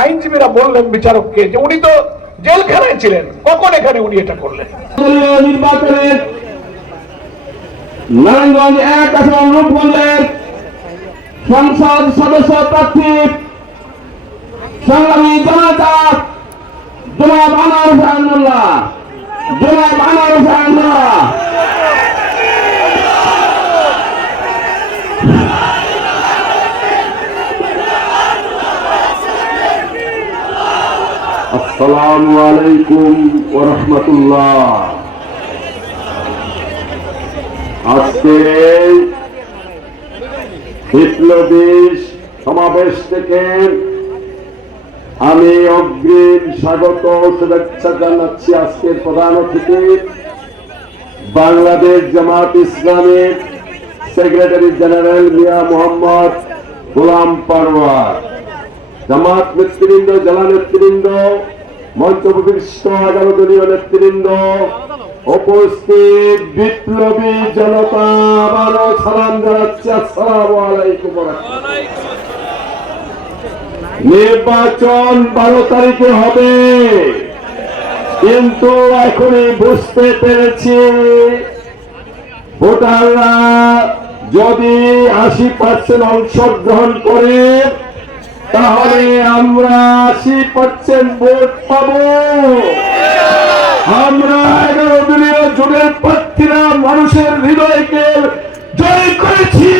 আইনজীবীরা বললেন বিচারককে যে উনি তো জেলখানায় ছিলেন, কখন এখানে উনি এটা করলেন? নির্বাচনের নারায়ণগঞ্জ 1 আসন রূপগঞ্জের সংসদ সদস্য প্রার্থী সংগ্রামী জনতা জনাব আনোয়ার হোসেন মোল্লা, জনাব আনোয়ার হোসেন মোল্লা। আসসালামু আলাইকুম ওয়া রাহমাতুল্লাহ। আজকে বিপ্লবী সমাবেশ থেকে আমি অগ্রিম স্বাগত শুভেচ্ছা জানাচ্ছি আজকের প্রধান অতিথি বাংলাদেশ জামাত ইসলামের সেক্রেটারি জেনারেল মিয়া মোহাম্মদ গোলাম পারওয়ার, জামাত নেতৃবৃন্দ, জেলা নেতৃবৃন্দ, মঞ্চ উপবিষ্ট 11 দলীয় নেতৃবৃন্দ, উপস্থিত বিপ্লবী জনতা, আবারও সালাম জানাচ্ছি। আসসালামু আলাইকুম। নির্বাচন 12 তারিখে হবে, কিন্তু এখনই বুঝতে পেরেছি ভোটাররা যদি 80% অংশগ্রহণ করে তাহলে আমরা 80% ভোট পাবো। আমরা 11 দলীয় জোটের প্রার্থীরা মানুষের হৃদয়কে জয় করেছি।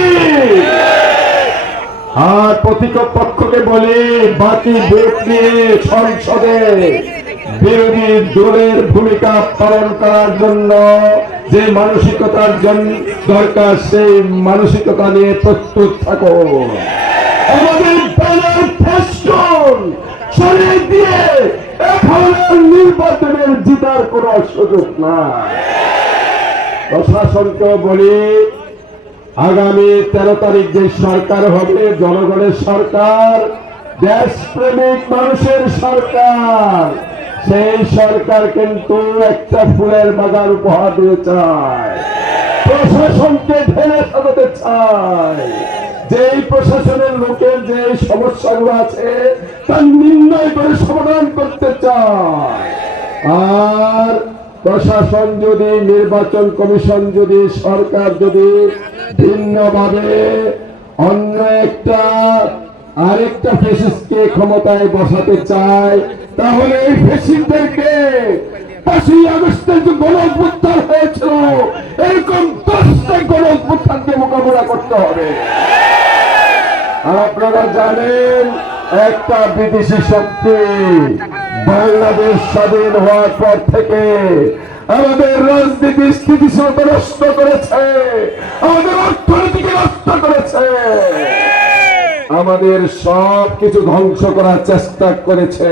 আর প্রতিপক্ষকে বলে বাকি ভোট নিয়ে সংসদে বিরোধী দলের ভূমিকা পালন করার জন্য যে মানসিকতার দরকার সেই মানসিকতা নিয়ে প্রস্তুত থাকো। আমাদের ব্যানার ফেস্টুন সরিয়ে দিয়ে এখন নির্বাচনের জিতার কোন সুযোগ নাই। প্রশাসনকেও বলি আগামী 13 তারিখ যে সরকার হবে জনগণের সরকার, দেশপ্রেমিক মানুষের সরকার, সেই সরকার কিন্তু একটা ফুলের বাগান উপহার দিতে চায়, প্রশাসনকে ঢেলে সাজাতে চায়, যেই প্রশাসনের লোকের যে সমস্যাগুলো আছে তার নির্ণয় করে সমাধান করতে চায়। আর প্রশাসন যদি, নির্বাচন কমিশন যদি, সরকার যদি ভিন্নভাবে অন্য আরেকটা ফেসিস্টকে ক্ষমতায় বসাতে চায় তাহলে এই ফেসিস্টদেরকে 5ই আগস্টের যে গণঅভ্যুত্থান হয়েছিল এরকম 10টা গণঅভ্যুত্থানকে মোকাবিলা করতে হবে। আপনারা জানেন একটা বিদেশি শক্তি বাংলাদেশ স্বাধীন হওয়ার পর থেকে আমাদের রাজনীতি স্থিতিশীলতা নষ্ট করেছে, আমাদের অর্থনীতিকে নষ্ট করেছে, আমাদের সব কিছু ধ্বংস করার চেষ্টা করেছে।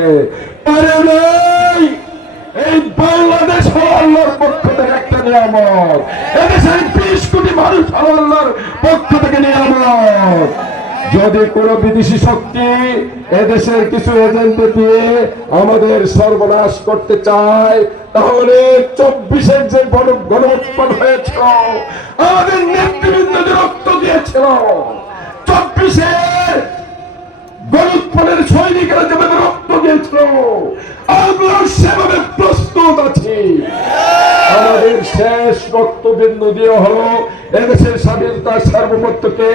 এই বাংলাদেশ আল্লাহর পক্ষ থেকে একটা নিয়ামত, এদেশের 20 কোটি মানুষ আল্লাহর পক্ষ থেকে নিয়ামত। যদি কোন বিদেশি শক্তি এদেশের কিছু এজেন্ট দিয়ে আমাদের সর্বনাশ করতে চায় তাহলে 24-এর যে গণঅভ্যুত্থান হয়েছিল, আমাদের নেতৃবৃন্দ যে রক্ত দিয়েছিল, 24-এর গণঅভ্যুত্থানের সৈনিকেরা যেভাবে রক্ত দিয়েছিল আমরা সেভাবে প্রস্তুত আছি। আমাদের শেষ রক্তবিন্দু দিয়ে হলো এদেশের স্বাধীনতা সার্বভৌমত্বকে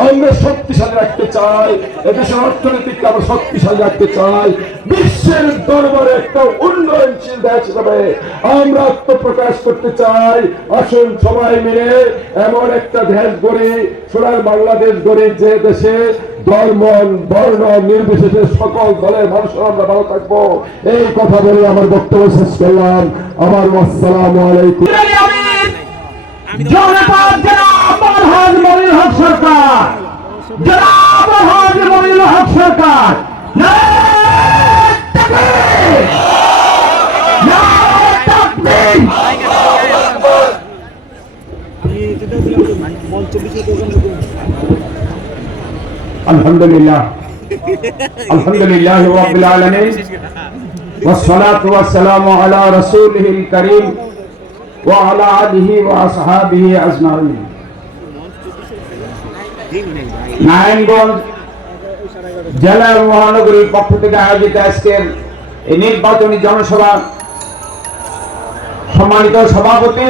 আমরা শক্তিশালী রাখতে চাই, এদেশের অর্থনীতিকে আমরা শক্তিশালী রাখতে চাই, বিশ্বের দরবারে একটা উন্নয়নশীল দেশ হিসেবে আমরা আত্মপ্রকাশ করতে চাই। আসুন সবাই মিলে এমন একটা দেশ গড়ি, সোনার বাংলাদেশ গড়ি, যে দেশে ধর্ম বর্ণ নির্বিশেষে সকল দলের মানুষরা আমরা ভালো থাকবো। এই কথা বলে আমার বক্তব্য শেষ করলাম। আমার আসসালামু আলাইকুম। জনপদ জনাব আলহাজ মনির হক সরকার, জনাব আলহাজ মনির হক সরকার, আলহামদুলিল্লাহ আলহামদুলিল্লাহ রাব্বিল আলামিন ওয়াসসালাতু ওয়াসসালামু আলা রাসূলিহিল কারীম ওয়া আলা আলিহি ওয়া আসহাবিহি আজমাইন। নারায়ণগঞ্জ জেলা এবং মহানগরীর পক্ষ থেকে আয়োজিত আজকের এই নির্বাচনী জনসভা সম্মানিত সভাপতি,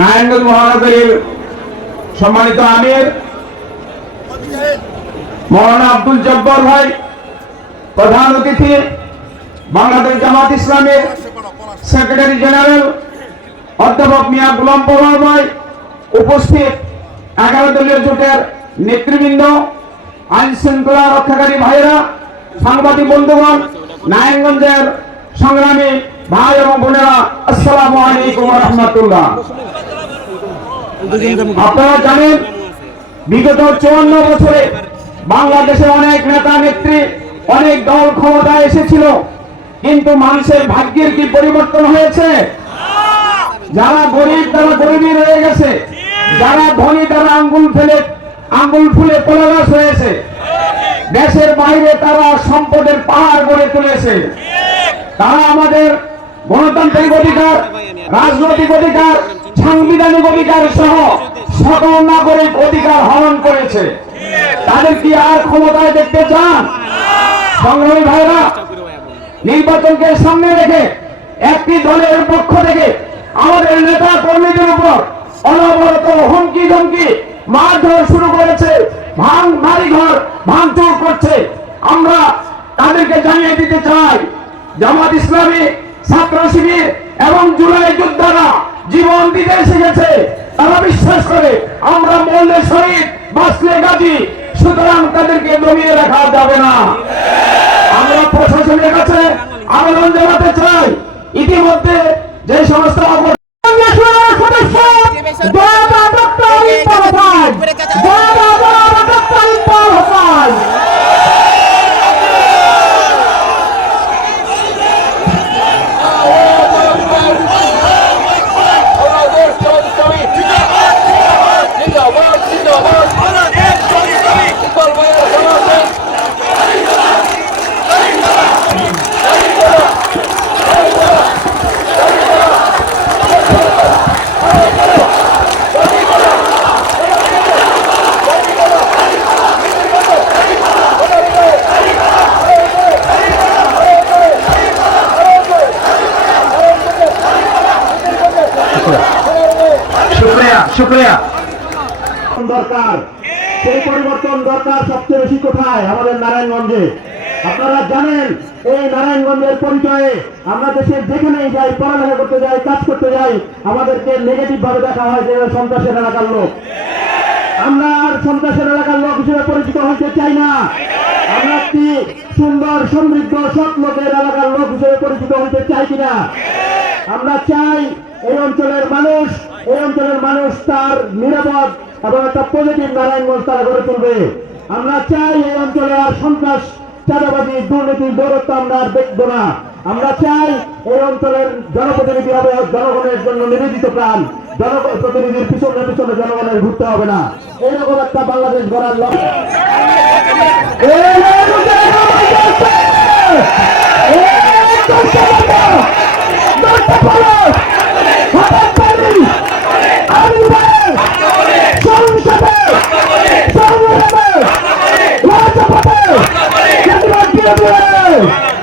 নারায়ণগঞ্জ মহানগরীর সম্মানিত আমির মৌলানা আব্দুল জব্বার ভাই, প্রধান অতিথি বাংলাদেশ জামাত ইসলামের সেক্রেটারি জেনারেল অধ্যাপক মিয়া গোলাম পরোয়ার ভাই, উপস্থিত 11 দলীয় জোটের নেতৃবৃন্দ, আইন শৃঙ্খলা রক্ষাকারী ভাইরা, সাংবাদিক বন্ধুগণ, নারায়ণগঞ্জের সংগ্রামী ভাই এবং বোনেরা, আসসালামু আলাইকুম ওয়া রাহমাতুল্লাহ। আপনারা জানেন বিগত 54 বছরে বাংলাদেশে অনেক নেতা নেত্রী, অনেক দল ক্ষমতায় এসেছিল, কিন্তু মানুষের ভাগ্যের কি পরিবর্তন হয়েছে? যারা গরিব তারা গরিবই রয়ে গেছে, যারা ধনী তারা আঙ্গুল ফুলে পলাশ হয়েছে, দেশের বাইরে তারা সম্পদের পাহাড় গড়ে তুলেছে। তারা আমাদের গণতান্ত্রিক অধিকার, রাজনৈতিক অধিকার, সাংবিধানিক অধিকার সহ সকল নাগরিক অধিকার হরণ করেছে। তাদের কি আর ক্ষমতায় দেখতে চান? সংগ্রামী ভাইরা, নির্বাচনকে সামনে রেখে একটি দলের পক্ষ থেকে আমাদের নেতা কর্মীদের উপর অনবরত হুমকি ধমকি মারধর শুরু করেছে, বাড়িঘর ভাঙচুর করছে। আমরা তাদেরকে জানিয়ে দিতে চাই, জামাত ইসলামী, ছাত্র শিবির এবং জুলাই যোদ্ধারা জীবন দিতে শিখেছে। তারা বিশ্বাস করে আমরা মরলে শহীদ, বাঁচলে গাজী, সুতরাং তাদেরকে দমিয়ে রাখা যাবে না। আমরা প্রশাসনের কাছে আবেদন জানাতে চাই, ইতিমধ্যে যে সমস্ত শুক্রিয়া দরকার, সেই পরিবর্তন দরকার সবচেয়ে বেশি কোথায়? আমাদের নারায়ণগঞ্জে। আপনারা জানেন এই নারায়ণগঞ্জের পরিচয়ে আমরা দেশের যেখানেই যাই, পড়ালেখা করতে যাই, কাজ করতে যাই, আমাদেরকে নেগেটিভ ভাবে দেখা হয় যে সন্ত্রাসের এলাকার লোক। আমরা আর সন্ত্রাসের এলাকার লোক হিসেবে পরিচিত হতে চাই না। আমরা একটি সুন্দর সমৃদ্ধ সৎ লোকের এলাকার লোক হিসেবে পরিচিত হতে চাই কিনা? আমরা চাই এই অঞ্চলের মানুষ তার নিরাপদ এবং একটা পজিটিভ নারায়ণগঞ্জ তারা গড়ে তুলবে। আমরা চাই এই অঞ্চলে আর সন্ত্রাস, চাঁদাবাজি, দুর্নীতির দৌরত্ব আমরা আর দেখবো না। আমরা চাই এই অঞ্চলের জনপ্রতিনিধি হবে জনগণের জন্য নিবেদিত প্রাণ, জনপ্রতিনিধির পিছনে পিছনে জনগণের ঘুরতে হবে না। এইরকম একটা বাংলাদেশ গড়ার লক্ষ্য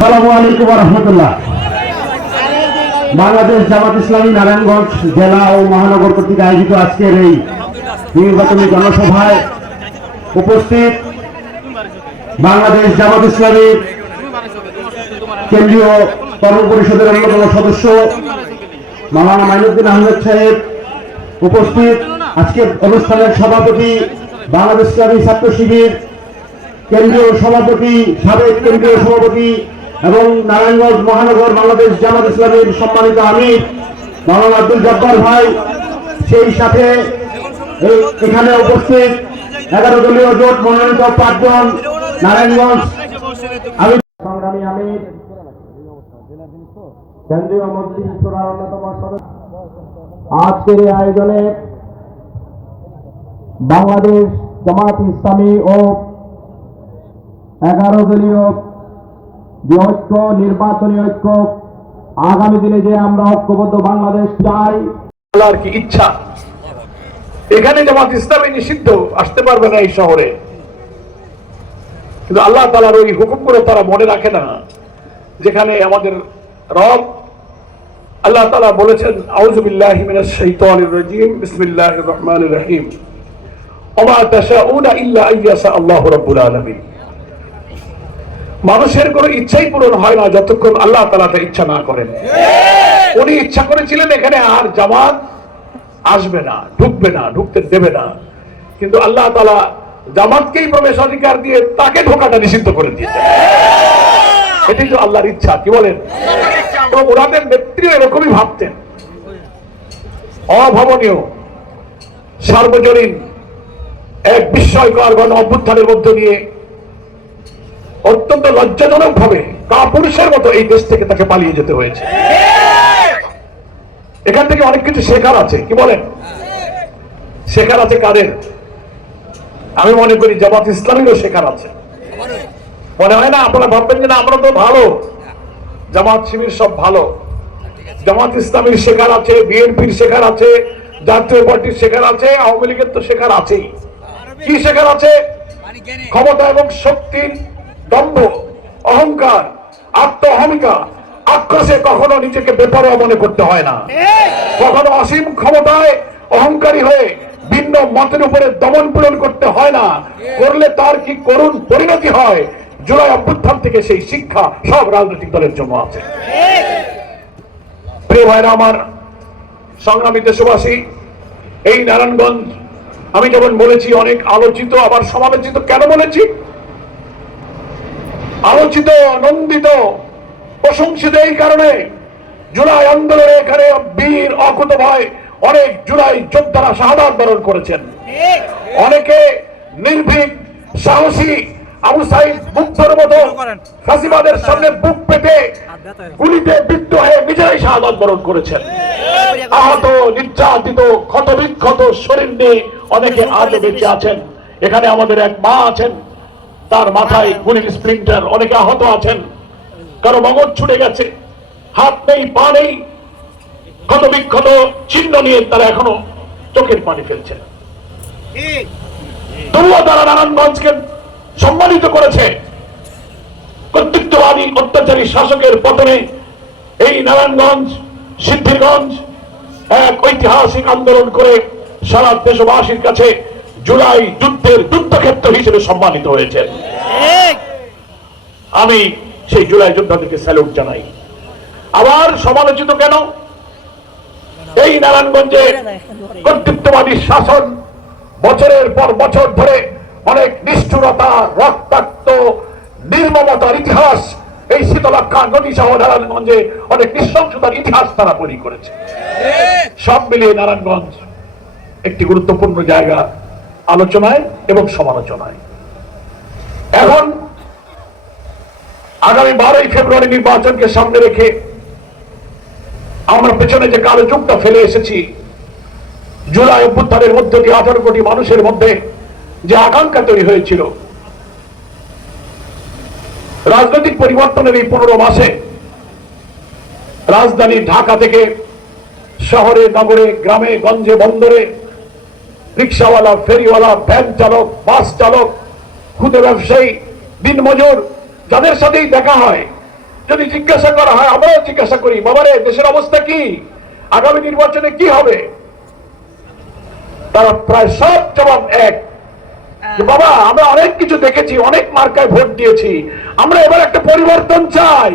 আসসালামু আলাইকুম ওয়া রাহমাতুল্লাহ। বাংলাদেশ জামাত ইসলামী নারায়ণগঞ্জ জেলা ও মহানগর কর্তৃক আয়োজিত আজকের এই নির্বাচনী জনসভায় উপস্থিত বাংলাদেশ জামাত ইসলামী কেন্দ্রীয় কর্ম পরিষদের অন্যতম সদস্য মাওলানা মাইনুদ্দিন আহমেদ সাহেব, উপস্থিত আজকের অনুষ্ঠানের সভাপতি বাংলাদেশ ইসলামী ছাত্র শিবির কেন্দ্রীয় সভাপতি, সাবেক কেন্দ্রীয় সভাপতি এবং নারায়ণগঞ্জ মহানগর বাংলাদেশ জামাত ইসলামীর সম্মানিত আমির মাওলানা আব্দুল জব্বার ভাই, সেই সাথে এখানে উপস্থিত 11 দলীয় জোট মনোনীত 5 জন নারায়ণগঞ্জ সংগ্রামী আমির, কেন্দ্রীয় মন্ত্রী সুরার অন্যতম সদস্য। আজকের এই আয়োজনে বাংলাদেশ জামাত ইসলামী ও 11 দলীয় যে ঐক্য, নির্বাচনী ঐক্য, আগামী দিনে যে আমরা ঐক্যবদ্ধ বাংলাদেশ চাই, কি ইচ্ছা, এখানে জামাত ইসলামী নিষিদ্ধ, আসতে পারবে না এই শহরে। কিন্তু আল্লাহ তাআলার ওই হুকুম করে তারা মনে রাখে না, যেখানে আমাদের রব আল্লাহ তাআলা বলেছেন, আউযু বিল্লাহি মিনাশ শাইতানির রাজীম, বিসমিল্লাহির রহমানির রহিম, ওমা তাশাউনা ইল্লা আইয়াশা আল্লাহু রাব্বুল আলামিন। মানুষের কোনো ইচ্ছাই পূরণ হয় না যতক্ষণ আল্লাহ তাআলা তা ইচ্ছা না করেন। উনি ইচ্ছা করেছিলেন এখানে আর জামাত আসবে না, ঢুকবে না, ঢুকতে দেবে না, কিন্তু আল্লাহ তাআলা জামাতকেই প্রবেশ অধিকার দিয়ে তাকে ঢোকাটা নিষিদ্ধ করে দিয়েছে। এটাই তো আল্লাহর ইচ্ছা, কি বলেন? তো ওনাদের নেত্রী এরকমই ভাবতেন। অভাবনীয় সার্বজনীন এক বিস্ময়কর গণ অভ্যুত্থানের মধ্য দিয়ে অত্যন্ত লজ্জাজনক ভাবে কাপুরুষের মতো এই দেশ থেকে তাকে পালিয়ে যেতে হয়েছে। এখান থেকে অনেক কিছু শেখার আছে, কি বলেন? শেখার আছে কাদের? আমি মনে করি জামাত ইসলামীরও শেখার আছে। মনে হয় না? আপনারা ভাববেন যে না আমরা তো ভালো, জামাত শিবির সব ভালো। জামাত ইসলামীর শেখার আছে, বিএনপির শেখার আছে, জাতীয় পার্টির শেখার আছে, আওয়ামী লীগের তো শেখার আছেই। কি শেখার আছে? ক্ষমতা এবং শক্তির দম্ভ, অহংকার, আত্ম অহমিকা, আক্রোশে কখনো নিজেকে বেপরোয়া মনে করতে হয় না। কখনো অসীম ক্ষমতায় অহংকারী হয়ে ভিন্ন মতের উপরে দমন পীড়ন করতে হয় না। করলে তার কি করুণ পরিণতি হয়, জুলাই অভ্যুত্থান থেকে সেই শিক্ষা সব রাজনৈতিক দলের জন্য আছে। প্রিয় ভাইরা আমার, সংগ্রামী দেশবাসী, এই নারায়ণগঞ্জ আমি যেমন বলেছি অনেক আলোচিত, আবার সমালোচিত। কেন বলেছি? আলোচিত, নন্দিত, প্রশংসিত এই কারণে জুলাই আন্দোলনে এখানে বীর অকুতভয় অনেক জুলাই যোদ্ধারা শাহাদাত বরণ করেছেন। অনেকে নির্ভীক, সাহসী, আবু সাইদ মুগ্ধর মতো ফাঁসিবাদের সামনে বুক পেতে গুলিতে বিদ্ধ হয়ে নিজেরাই শাহাদাত বরণ করেছেন। আহত, নির্যাতিত, ক্ষতবিক্ষত শরীর নিয়ে অনেকে আজও বেঁচে আছেন। এখানে আমাদের এক মা আছেন, তার মাথায় গুলির স্প্লিন্টার। অনেকে আহত আছেন, কারো মগজ ছুটে গেছে, হাত নেই, পা নেই, ক্ষতবিক্ষত চিহ্ন নিয়ে তারা এখনো চোখের পানি ফেলছে। তবুও তারা নারায়ণগঞ্জকে সম্মানিত করেছে। কর্তৃত্ববাদী অত্যাচারী শাসকের পতনে এই নারায়ণগঞ্জ, সিদ্ধিরগঞ্জ এক ঐতিহাসিক আন্দোলন করে সারা দেশবাসীর কাছে জুলাই যুদ্ধের যুদ্ধক্ষেত্র হিসেবে সম্মানিত হয়েছে। আমি সেই জুলাই যোদ্ধাদেরকে স্যালুট জানাই। আবার সমালোচিত কেন? এই নারায়ণগঞ্জে কর্তৃত্ববাদী শাসন বছরের পর বছর ধরে অনেক নিষ্ঠুরতা, রক্তাক্ত, নির্মমতার ইতিহাস, এই শীতলক্ষা নদী সহ নারায়ণগঞ্জে অনেক নৃশংসতার ইতিহাস তারা তৈরি করেছে। সব মিলিয়ে নারায়ণগঞ্জ একটি গুরুত্বপূর্ণ জায়গা আলোচনায় এবং সমালোচনায়। এখন আগামী 12ই ফেব্রুয়ারি নির্বাচনকে সামনে রেখে আমরা পেছনে যে কালো যুগটা ফেলে এসেছি, জুলাই অভ্যুত্থানের মধ্য দিয়ে 18 কোটি মানুষের মধ্যে যে আকাঙ্ক্ষা তৈরি হয়েছিল, রাজনৈতিক পরিবর্তনের এই 15 মাসে রাজধানী ঢাকা থেকে শহরে, নগরে, গ্রামে, গঞ্জে, বন্দরে রিক্সাওয়ালা, ফেরিওয়ালা, ভ্যান চালক, বাস চালক, খুদে ব্যবসায়ী, দিনমজুর, যাদের সাথেই দেখা হয়, যদি জিজ্ঞাসা করা হয়, আমরাও জিজ্ঞাসা করি, বাবারে দেশের অবস্থা কি, আগামী নির্বাচনে কি হবে, তারা প্রায় সব জবাব এক, যে বাবা আমরা অনেক কিছু দেখেছি, অনেক মার্কায় ভোট দিয়েছি, আমরা এবার একটা পরিবর্তন চাই।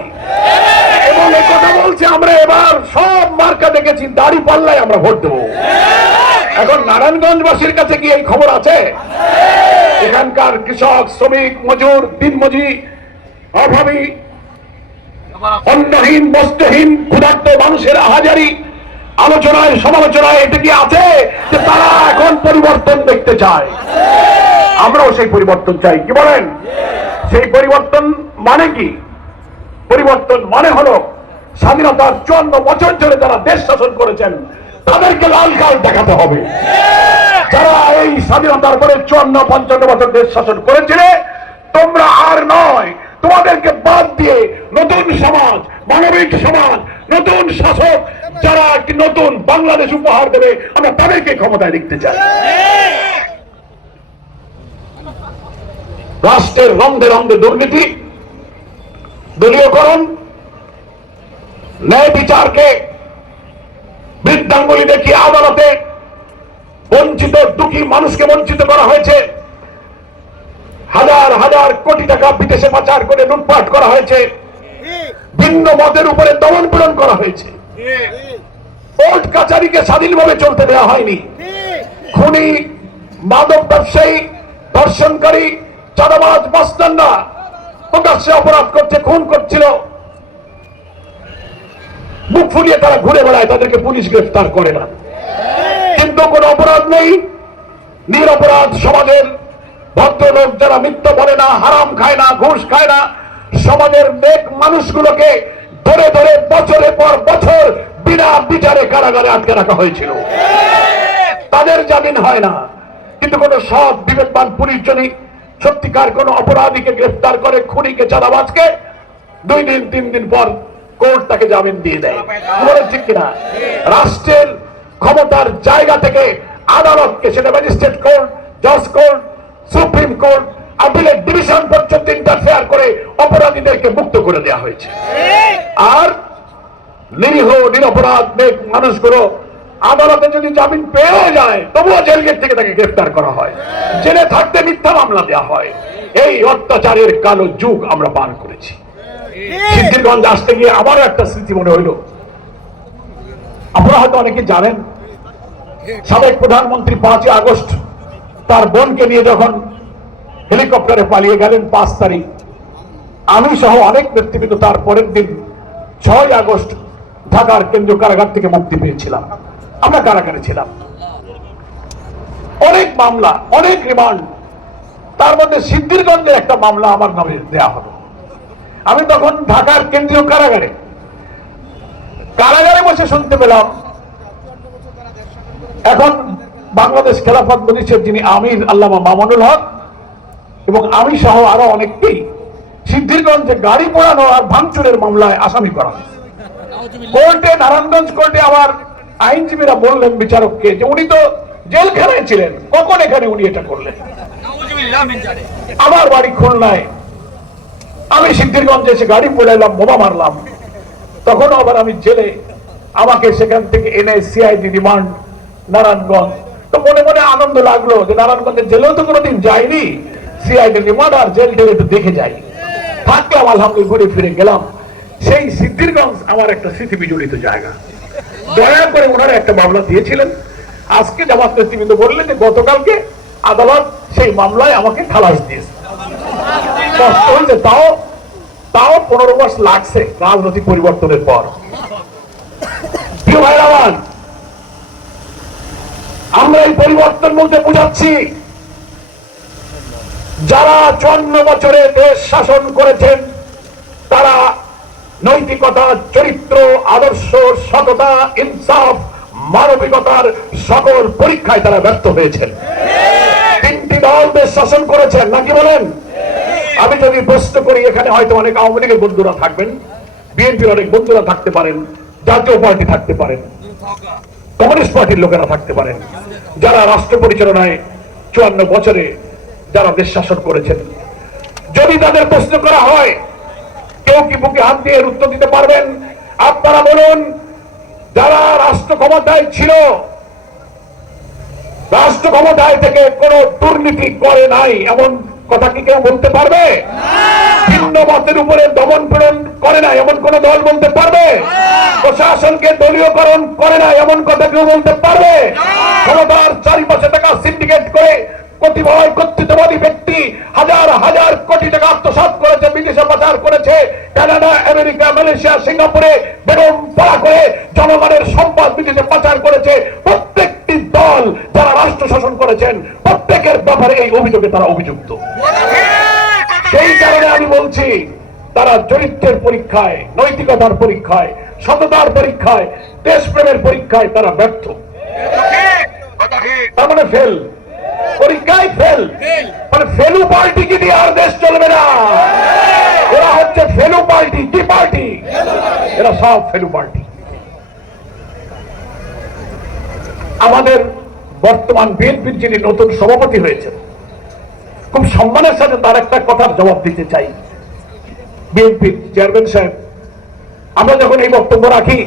এবং এই কথা বলছে, আমরা এবার সব মার্কা দেখেছি, দাড়ি পাল্লায় আমরা ভোট দেবো। এখন নারায়ণগঞ্জবাসীর কাছে কি এই খবর আছে? এখানকার কৃষক, শ্রমিক, মজুর, দিনমজুর, অভাবী, অন্নহীন, বস্ত্রহীন, ক্ষুধার্ত মানুষের আহাজারি আলোচনায়, সমালোচনায় এটা কি আছে যে তারা এখন পরিবর্তন দেখতে চায়? আমরাও সেই পরিবর্তন চাই, কি বলেন? সেই পরিবর্তন মানে কি? পরিবর্তন মানে হলো স্বাধীনতার 54 বছর ধরে যারা দেশ শাসন করেছেন তাদেরকে লাল কার্ড দেখাতে হবে। যারা এই স্বাধীনতার পরে 54-55 বছর দেশ শাসন করেছিলে, তোমরা আর নয়, তোমাদেরকে বাদ দিয়ে নতুন সমাজ, মানবিক সমাজ, নতুন শাসক যারা একটি নতুন বাংলাদেশ উপহার দেবে, আমরা তাদেরকে ক্ষমতায় দেখতে চাই। রাষ্ট্রের রন্ধে রন্ধে দুর্নীতি, দলীয়করণ, ন্যায় বিচারকে বৃদ্ধাঙ্গুলি দেখিয়ে আদালতে বঞ্চিত দুঃখী মানুষকে বঞ্চিত করা হয়েছে। হাজার হাজার কোটি টাকা বিদেশে পাচার করে লুটপাট করা হয়েছে। ভিন্ন মতের উপরে দমন পীড়ন করা হয়েছে। কোর্ট কাছারিকে স্বাধীনভাবে চলতে দেওয়া হয়নি। খুনি, মাদক ব্যবসায়ী, ধর্ষণকারী, চাঁদাবাজ, মাস্তানরা প্রকাশ্যে অপরাধ করছে, খুন করছিল, মুখ ফুলিয়ে তারা ঘুরে বেড়ায়, তাদেরকে পুলিশ গ্রেফতার করে না। কিন্তু কোন অপরাধ নেই, নিরপরাধ সমাজের ভদ্রলোক যারা মিথ্যা বলে না, হারাম খায় না, ঘুষ খায় না, সমাজের নেক মানুষগুলোকে ধরে ধরে বছরের পর বছর বিনা বিচারে কারাগারে আটকে রাখা হয়েছিল। তাদের জামিন হয় না। কিন্তু কোন সৎ বিবেকবান পুলিশ যদি সত্যিকার কোন অপরাধীকে গ্রেফতার করে, খুনিকে, চাঁদাবাজকে, 2 দিন 3 দিন পর কোর্ট তাকে জামিন দিয়ে দেয়। ঠিক কিনা? রাষ্ট্রের ক্ষমতার জায়গা থেকে আদালতকে, সেটা ম্যাজিস্ট্রেট কোর্ট, জজ court, supreme court, appellate division পর্যন্ত ইন্টারফেয়ার করে অপরাধীদেরকে মুক্ত করে দেওয়া হয়েছে। আর নিরীহ নিরপরাধ মানুষগুলো আদালতে যদি জামিন পেয়েও যায়, তবুও জেল গেট থেকে তাকে গ্রেফতার করা হয়, জেলে থাকতে মিথ্যা মামলা দেওয়া হয়। এই অত্যাচারের কালো যুগ আমরা পার করেছি। সিদ্ধিরগঞ্জ আসতে গিয়ে আমারও একটা স্মৃতি মনে হইল। আপনারা হয়তো অনেকে জানেন, সাবেক প্রধানমন্ত্রী 5 আগস্ট তার বোনকে নিয়ে যখন হেলিকপ্টারে পালিয়ে গেলেন 5 তারিখ, আমি সহ অনেক নেতৃবৃন্দ তার পরের দিন 6 আগস্ট ঢাকার কেন্দ্রীয় কারাগার থেকে মুক্তি পেয়েছিলাম। আমরা কারাগারে ছিলাম, অনেক মামলা, অনেক রিমান্ড, তার মধ্যে সিদ্ধিরগঞ্জের একটা মামলা আমার নামে দেয়া হলো। আমি তখন ঢাকার কেন্দ্রীয় কারাগারে বসে শুনতে পেলাম, এখন বাংলাদেশ খেলাফত মজলিসের যিনি আমির আল্লামা মামুনুল হক এবং আমি সহ আরো অনেককেই সিদ্ধিরগঞ্জে গাড়ি পোড়ানো আর ভাঙচুরের মামলায় আসামি করা হয়েছে। কোর্টে, নারায়ণগঞ্জ কোর্টে আবার আইনজীবীরা বললেন বিচারককে যে উনি তো জেলখানায় ছিলেন, কখন এখানে উনি এটা করলেন? আমার বাড়ি খুলনায়, আমি সিদ্ধিরগঞ্জে এসে গাড়ি পোড়াইলাম, বোমা মারলাম, তখন আবার আমি জেলে, আমাকে সেখান থেকে এনে সিআইডি রিমান্ড নারায়ণগঞ্জ। তো মনে মনে আনন্দ লাগলো যে নারায়ণগঞ্জের জেলেও তো কোনোদিন যাইনি, সিআইডি রিমান্ড আর জেল টেলে একটু দেখে যাই। থাকলাম, আলহামদুলিল্লাহ, ঘুরে ফিরে গেলাম। সেই সিদ্ধিরগঞ্জ আমার একটা স্মৃতি বিজড়িত জায়গা। দয়া করে ওনারা একটা মামলা দিয়েছিলেন। আজকে জামাত নেতৃবৃন্দ বললেন যে গতকালকে আদালত সেই মামলায় আমাকে খালাস দিয়েছে। কষ্ট হয়েছে, তাও 15 মাস লাগছে রাজনৈতিক পরিবর্তনের পর। প্রিয় ভাইরা আমার, আমরা এই পরিবর্তন বলতে বুঝাচ্ছি যারা 54 বছরে দেশ শাসন করেছেন, তারা নৈতিকতা, চরিত্র, আদর্শ, সততা, ইনসাফ, মানবিকতার সকল পরীক্ষায় তারা ব্যর্থ হয়েছেন। 3টি দল দেশ শাসন করেছেন, নাকি বলেন? আমি যদি প্রশ্ন করি, এখানে হয়তো অনেক আওয়ামী লীগের বন্ধুরা থাকবেন, বিএনপির অনেক বন্ধুরা থাকতে পারেন, জাতীয় পার্টি থাকতে পারেন, কমিউনিস্ট পার্টির লোকেরা থাকতে পারেন, যারা রাষ্ট্র পরিচালনায় 54 বছরে যারা দেশ শাসন করেছেন। যদি তাদের প্রশ্ন করা হয়, কেউ কি বুকে হাত দিয়ে উত্তর দিতে পারবেন? আপনারা বলুন, যারা রাষ্ট্র ক্ষমতায় ছিল, রাষ্ট্র ক্ষমতায় থেকে কোন দুর্নীতি করে নাই, এমন কথা কি কেউ বলতে পারবে? ভিন্ন মতের উপরে দমন পীড়ন করে না, এমন কোন দল বলতে পারবে? প্রশাসনকে দলীয়করণ করে না, এমন কথা কেউ বলতে পারবে? ক্ষমতার চারিপাশে টাকা সিন্ডিকেট করে কতিপয় কর্তৃত্ববাদী ব্যক্তি হাজার হাজার কোটি টাকা আত্মসাৎ করেছে, বিদেশে পাচার করেছে, কানাডা, আমেরিকা, মালয়েশিয়া, সিঙ্গাপুরে বেগম পাড়া করে জনগণের সম্পদ বিদেশে পাচার করেছে। প্রত্যেকটি দল যারা রাষ্ট্র শাসন করেছেন, প্রত্যেকের ব্যাপারে এই অভিযোগে তারা অভিযুক্ত। সেই কারণে আমি বলছি, তারা চরিত্রের পরীক্ষায়, নৈতিকতার পরীক্ষায়, সততার পরীক্ষায়, দেশপ্রেমের পরীক্ষায় তারা ব্যর্থ। তার মানে ফেল, পরীক্ষায় ফেল। মানে ফেলু পার্টি কি দিয়ে আর দেশ চলবে না। এরা হচ্ছে ফেলু পার্টি। কি পার্টি? এরা সব ফেলু পার্টি। আমাদের বর্তমান বিএনপির যিনি নতুন সভাপতি হয়েছেন, খুব সম্মানের সাথে তার একটা কথার জবাব দিতে চাই। বিএনপির চেয়ারম্যান সাহেব, আমরা যখন এই বক্তব্য রাখি